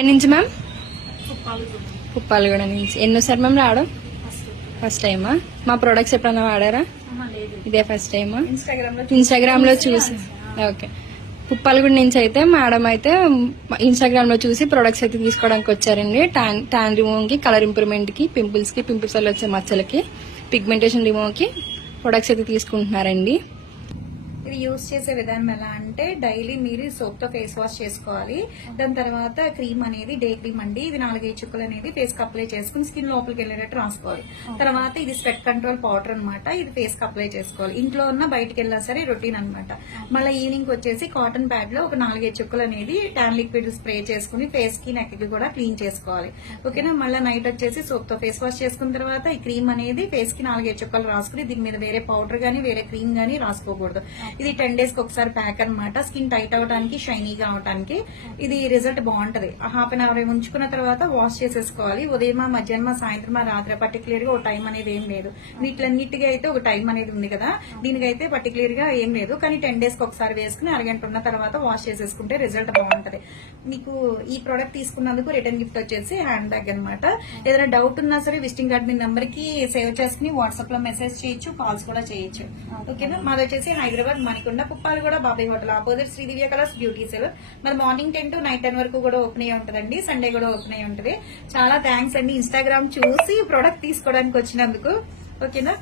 ఎక్కడి నుంచి మ్యామ్? పుప్పాలగూడ నుంచి. ఎన్నోసారి మ్యామ్ రావడం? ఫస్ట్ టైమా? మా ప్రొడక్ట్స్ ఎప్పుడన్నా వాడారా? ఇదే ఫస్ట్ టైమా? ఇన్స్టాగ్రామ్ లో చూసి. ఓకే. పుప్పాలగూడ నుంచి అయితే మేడం అయితే ఇన్స్టాగ్రామ్ లో చూసి ప్రొడక్ట్స్ అయితే తీసుకోవడానికి వచ్చారండి. టాన్ రిమూవ్ కి, కలర్ ఇంప్రూవ్మెంట్ కి, పింపుల్స్ వల్ల వచ్చే మచ్చలకి, పిగ్మెంటేషన్ రిమూవ్ కి ప్రొడక్ట్స్ అయితే తీసుకుంటున్నారండి. ఇది యూజ్ చేసే విధానం ఎలా అంటే డైలీ మీరు సోప్ తో ఫేస్ వాష్ చేసుకోవాలి. దాని తర్వాత క్రీమ్ అనేది డే క్రీమ్ అండి. ఇది 4-5 చుక్కలు అనేది ఫేస్ కి అప్లై చేసుకుని స్కిన్ లోపలికి వెళ్ళేటట్టు రాసుకోవాలి. తర్వాత ఇది స్వెట్ కంట్రోల్ పౌడర్ అనమాట. ఇది ఫేస్ కి అప్లై చేసుకోవాలి. ఇంట్లో ఉన్న బయటకు వెళ్ళినా సరే రొటీన్ అనమాట. మళ్ళీ ఈవినింగ్ వచ్చేసి కాటన్ ప్యాడ్ లో ఒక 4-5 చుక్కలు అనేది టాన్ లిక్విడ్ స్ప్రే చేసుకుని ఫేస్ కి నెక్ కి కూడా క్లీన్ చేసుకోవాలి. ఓకేనా. మళ్ళీ నైట్ వచ్చేసి సోప్ తో ఫేస్ వాష్ చేసుకున్న తర్వాత ఈ క్రీమ్ అనేది ఫేస్ కి 4-5 చుక్కలు రాసుకుని దీని మీద వేరే పౌడర్ గానీ వేరే క్రీమ్ గానీ రాసుకోకూడదు. ఇది 10 days కి ఒకసారి ప్యాక్ అనమాట. స్కిన్ టైట్ అవడానికి, షైనీగా అవడానికి ఇది రిజల్ట్ బాగుంటది. హాఫ్ అన్ అవర్ ఉంచుకున్న తర్వాత వాష్ చేసేసుకోవాలి. ఉదయం, మధ్యాహ్నం, సాయంత్రం, రాత్రి పర్టికులర్ గా ఒక టైం అనేది ఏం లేదు. వీటిలన్నిటిగా అయితే ఒక టైం అనేది ఉంది కదా. దీనికైతే పర్టికులర్ గా ఏం లేదు. కానీ 10 days కి ఒకసారి వేసుకుని అరగంట ఉన్న తర్వాత వాష్ చేసేసుకుంటే రిజల్ట్ బాగుంటది. మీకు ఈ ప్రోడక్ట్ తీసుకున్నందుకు రిటర్న్ గిఫ్ట్ వచ్చేసి హ్యాండ్ బ్యాగ్ అనమాట. ఏదైనా డౌట్ ఉన్నా సరే విజిటింగ్ కార్డ్ మీ నెంబర్ కి సేవ్ చేసుకుని వాట్సాప్ లో మెసేజ్ చేయొచ్చు, కాల్స్ కూడా చేయొచ్చు. ఓకేనా. మాది వచ్చేసి హైదరాబాద్ మణికొండ, పుప్పాలగూడ, బాబాయ్ హోటల్ ఆపోజిట్ శ్రీ దివ్య కలర్స్ బ్యూటీ సెలూన్. మరి మార్నింగ్ 10 to night 10 వరకు కూడా ఓపెన్ అయ్యి ఉంటదండి. సండే కూడా ఓపెన్ అయ్యి ఉంటది. చాలా థ్యాంక్స్ అండి ఇన్స్టాగ్రామ్ చూసి ప్రొడక్ట్ తీసుకోవడానికి వచ్చినందుకు. ఓకేనా.